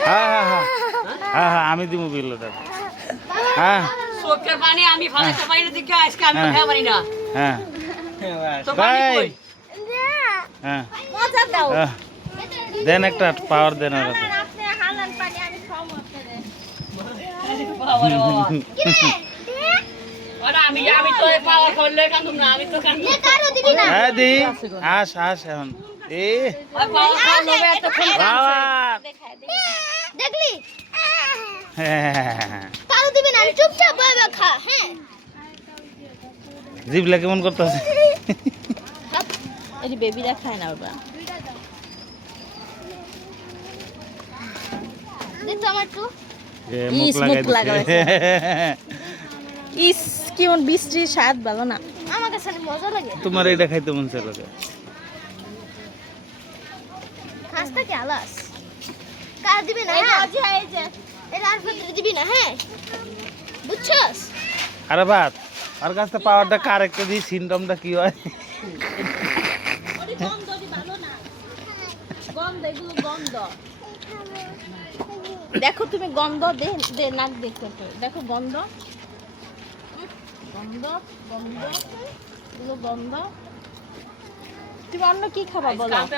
হ্যাঁ হ্যাঁ হ্যাঁ হ্যাঁ হ্যাঁ আমি দিব বিল ওটা হ্যাঁ চোখের পানি আমি ফালাতে পারি না দেখে আজকে আমি খেতে পারি না হ্যাঁ তো পানি কই হ্যাঁ মজা দাও দেন একটা পাওয়ার দেন ওরা আপনি হালাল পানি আমি খাবো বাবা রে বাবা কি রে ওরা আমি তো পাওয়ার করলে কান্দুম না আমি তো কান্দুম লে কারো দিবি না হ্যাঁ দি আস আস এখন এ পাওয়ার খাওয়ানো এতক্ষণ বাবা দেখলি হ্যাঁ কারো দিবি না আমি চুপচাপ বসে খা হ্যাঁ জিবলা কেমন করতেছে এই বেবিরা খায় না ওরা দেখো আমার তো মুখ লাগাই ইস কেমন বৃষ্টির স্বাদ ভালো না আমার কাছে মজা লাগে তোমার এটা খাইতে মন চাইলো খাসটা কি আলাস কার দিবি না হ্যাঁ এই যে এর আর ভিতরে দিবি না হ্যাঁ বুঝছস আরে বাত আর কাছে পাওয়ারটা কারেক্ট দিই সিনডমটা কি হয় দেখো তুমি গন্ধ দে নাক দেখো দেখো গন্ধ গন্ধ গন্ধ গন্ধ তুমি অন্য কি খাবা বলো